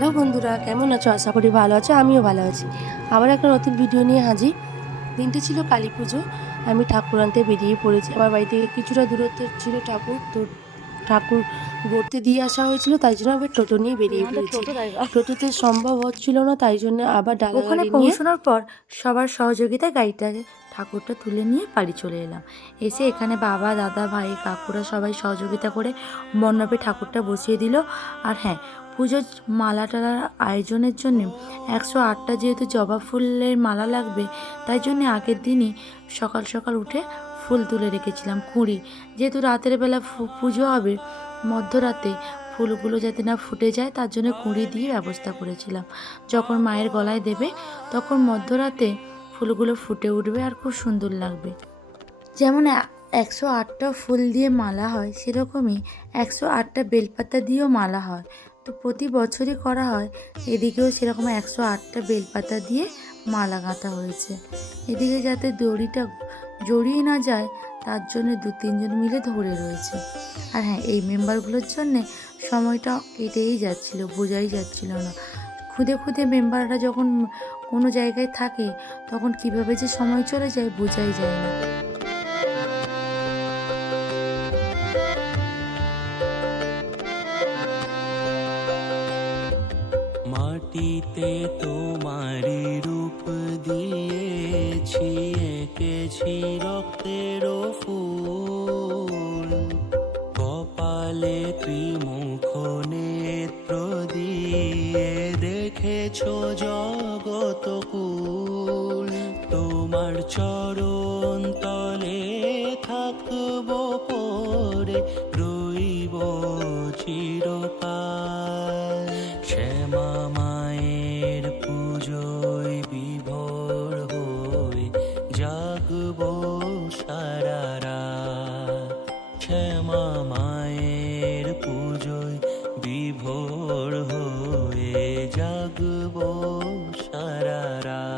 Hello বন্ধুরা, কেমন আছো? আশা করি ভালো আছো, আমিও ভালো আছি। আবার একটা নতুন ভিডিও নিয়ে হাজির। দিনটি ছিল কালী পুজো। আমি ঠাকুর আনতে বেরিয়ে পড়েছি। আমার বাড়ি থেকে কিছুটা দূরত্ব ছিল ঠাকুর, তো ঠাকুর গড়তে দিয়ে আসা হয়েছিল, তাই জন্য আবার টোটো নিয়ে বেরিয়ে পড়েছি। টোটোতে সম্ভব হচ্ছিল না, তাই জন্য আবার ডালা ওখানে গাড়ি নিয়ে পৌঁছানোর পর সবার সহযোগিতায় গাড়িটাকে ঠাকুরটা তুলে নিয়ে বাড়ি চলে এলাম। এসে এখানে বাবা, দাদা, ভাই, কাকুরা সবাই সহযোগিতা করে মণ্ডপে ঠাকুরটা বসিয়ে দিল। আর হ্যাঁ, পুজোর মালা টালার আয়োজনের জন্য 108টা যেহেতু জবা ফুলের মালা লাগবে, তাই জন্য আগের দিনই সকাল সকাল উঠে ফুল তুলে রেখেছিলাম। কুঁড়ি, যেহেতু রাতের বেলা পুজো হবে, মধ্যরাতে ফুলগুলো যাতে না ফুটে যায় তার জন্য কুঁড়ি দিয়ে ব্যবস্থা করেছিলাম। যখন মায়ের গলায় দেবে তখন মধ্যরাতে ফুলগুলো ফুটে উঠবে আর খুব সুন্দর লাগবে। যেমন 108টা ফুল দিয়ে মালা হয়, সেরকমই 108টা বেলপাতা দিয়েও মালা হয়। তো প্রতি বছরই করা হয়। এদিকেও সেরকম 108টা বেলপাতা দিয়ে মালা গাঁথা হয়েছে। এদিকে যাতে দড়িটা জড়িয়ে না যায় তার জন্য 2-3 জন মিলে ধরে রয়েছে। আর হ্যাঁ, এই মেম্বারগুলোর জন্যে সময়টা কেটেই যাচ্ছিল, বোঝাই যাচ্ছিল না। খুদে খুদে মেম্বাররা যখন কোনো জায়গায় থাকে তখন কিভাবে যে সময় চলে যায় বোঝাই যায় না। মাটিতে তোমারি রূপ দিয়েছি, এঁকেছি রক্তের ফুল, কপালে ত্রিমুখ নেত্র দিয়ে দেখেছ জগৎকুল। তোমার চরণ তলে থাকবো পরে, রইব চিরকাল। শ্যামা মায়ের পুজোয় বিভোর হয়ে জাগবো সারা রাত। শ্যামা মায়ের পুজোয় বিভোর হয়ে জাগবো সারা রাত।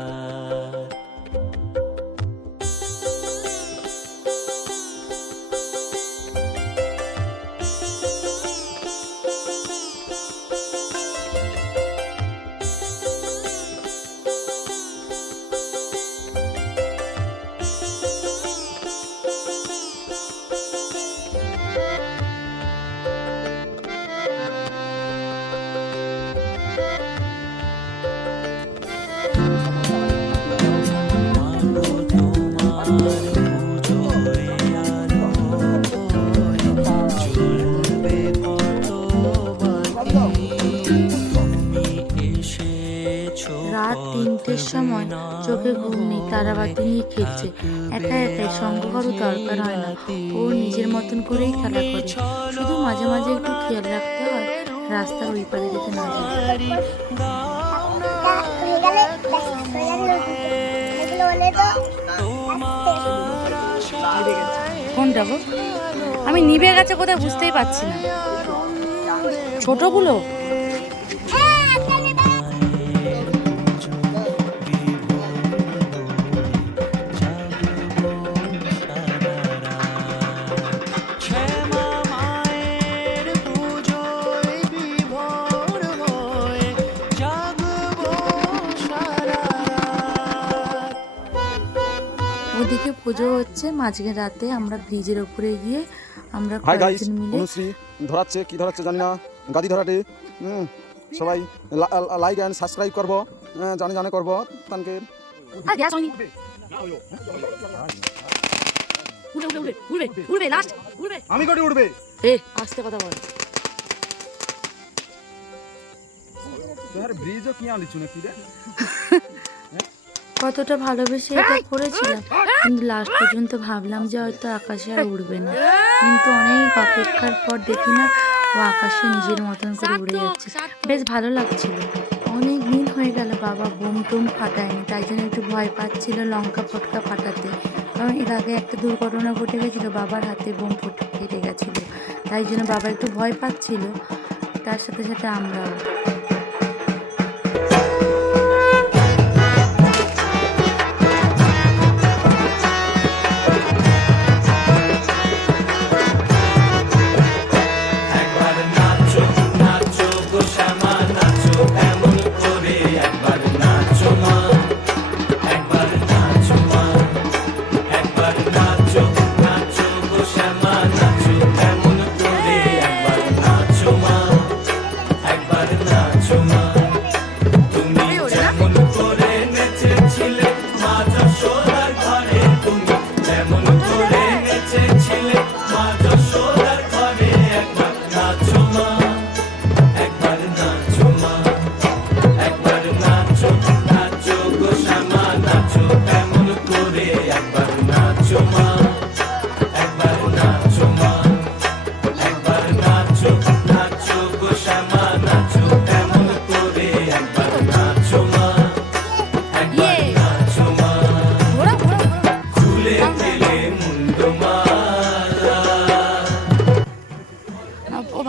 রাত 3টের সময় চোখে ঘুম নেই, তারাবাতি নিয়ে খেলছে। একা একাই সঙ্গ কারো দরকার হয় না, ও নিজের মতন করেই খেলা করে। শুধু মাঝে মাঝে একটু খেয়াল রাখতে হয় রাস্তার ওই পারে যেতে না যায়। কোনটা গো? আমি নিভে গেছে কোথায় বুঝতেই পারছি না। ছোটগুলো ওদিকে পুজো হচ্ছে। মাঝখানে রাতে আমরা ব্রিজের ওপরে গিয়ে আমরা কয়েকজন মিলে অনুশ্রী ধরাচ্ছে, কি ধরাচ্ছে জানি না, গাদি ধরাটে। সবাই লাইক অ্যান্ড সাবস্ক্রাইব করবো, জানে করবো তানকে। আমি কটি উঠবে? আস্তে কথা বল। তোমার ব্রিজও কি আনিছু নাকি রে? কতটা ভালোবেসে এটা করেছিলাম, কিন্তু লাস্ট পর্যন্ত ভাবলাম যে হয়তো আকাশে আর উড়বে না, কিন্তু অনেক অপেক্ষার পর দেখি না ও আকাশে নিজের মতন করে উড়ে যাচ্ছে। বেশ ভালো লাগছিল। অনেক দিন হয়ে গেল বাবা বোম টোম ফাটায়নি, তাই জন্য একটু ভয় পাচ্ছিল লঙ্কা ফটকা ফাটাতে। কারণ এর আগে একটা দুর্ঘটনা ঘটে গেছিলো, বাবার হাতে বোম ফেটে গেছিলো, তাই জন্য বাবা একটু ভয় পাচ্ছিল। তার সাথে সাথে আমরাও।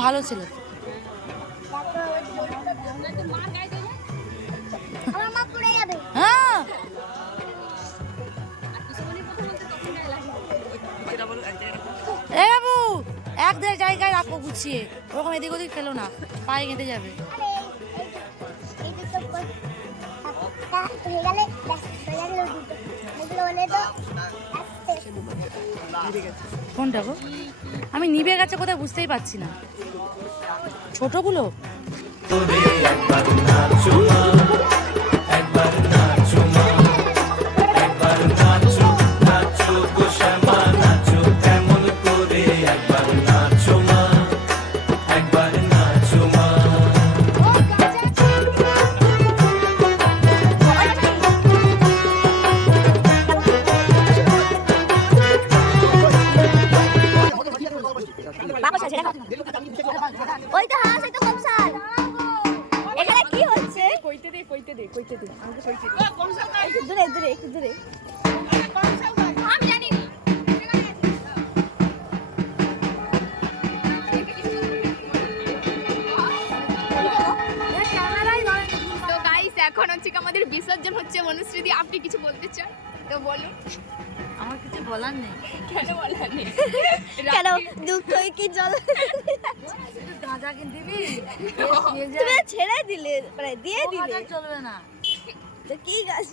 ভালো ছেলে। আমার মা পড়ে যাবে। হ্যাঁ এ বাবু এক দেড় জায়গায় রাখো গুছিয়ে, ওরকম এদিক ওদিক ফেলো না, পায়ে গেঁথে যাবে। এই দুটো হয়ে গেলে ব্যাস হয়ে গেল দুটো। এগুলো হলে তো কোনটা গো? আমি নিভে গেছে কোথায় বুঝতেই পারছি না। ছোটগুলো ওই তো হাঁস, ওই তো কমসাল। এখানে কি হচ্ছে? কইতে দে আমাকে কইতে দে। একটু দূরে দূরে একটু দূরে। আমি জানি না। তো গাইস এখন হচ্ছে কি আমাদের বিসর্জন হচ্ছে মনুস্মৃতি, আপনি কিছু বলতে চান তো বলুন। আমার কিছু বলার নেই। কেন বলার নেই? কেন দুঃখ কি জল গাঁজা কিনতে দিবি? তুমি ছেড়ে দিলে, মানে দিয়ে দিলে চলবে না। তো কি গাছ?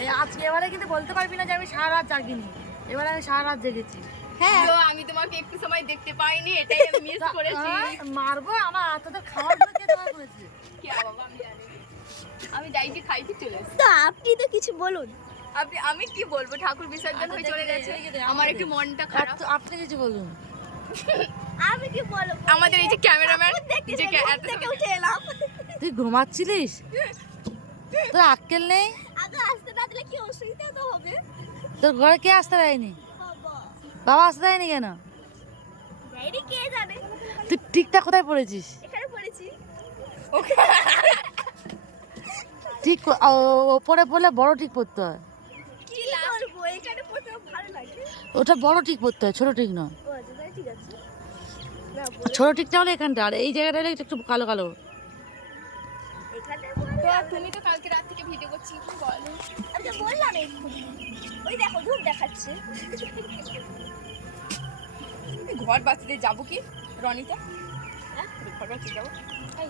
এই আজকে এবারে কিন্তু বলতে পারবি না যে আমি সারা রাত জাগিনি, এবারে আমি সারা রাত জেগেছি। হ্যাঁ তো আমি তোমাকে একটু সময় দেখতে পাইনি, এটাই আমি মিস করেছি। মারবো আমার তোদের খাওয়ার কে তোমার করেছে? কি বাবা আমি জানি না। আমি যাইতে খাইতে চলে এসেছি। তো আপনি তো কিছু বলুন। আমি কি বলবো, ঠাকুর বিসর্জন হয়ে চলে গেছে, আমার একটু মনটা খারাপ। আপনি কিছু বলুন। আমি কি বলবো? আমাদের এই যে ক্যামেরাম্যান যে এত থেকে উঠে এলাম। তুই ঘুমাচ্ছিলিস? তোর আক্কেল নেই? আগে আসতে না দিলে কি অসুবিধা তো হবে? তোর ঘরে কে আসতে দেয়নি? বাবা বাবা আসতে দেয়নি কেন? ডাইরি কে জানে? তুই ঠিকঠাক কোথায় পড়েছিস? এখানে পড়েছি। ঠিক ওপরে পড়লে বড় ঠিক পড়তে হয়। কি করবো? এখানে পড়তে আমার ভালো লাগে। ওটা বড় ঠিক পড়তে হয়, ছোট ঠিক নয়। ও আচ্ছা তাই ঠিক আছে। না ছোট ঠিকটা হলে এখানটা, আর এই জায়গাটা হলে একটু কালো কালো। এখানে তো তুমি তো কালকে রাত থেকে ভিডিও করছিস, তুমি বলো। আমি তো বললাম এক্ষুনি। ওই দেখো ধূপ দেখাচ্ছে। ঘর বাঁচতে যাবো কি রনিতে? হ্যাঁ? ঘর বাঁচতে যাবো। এই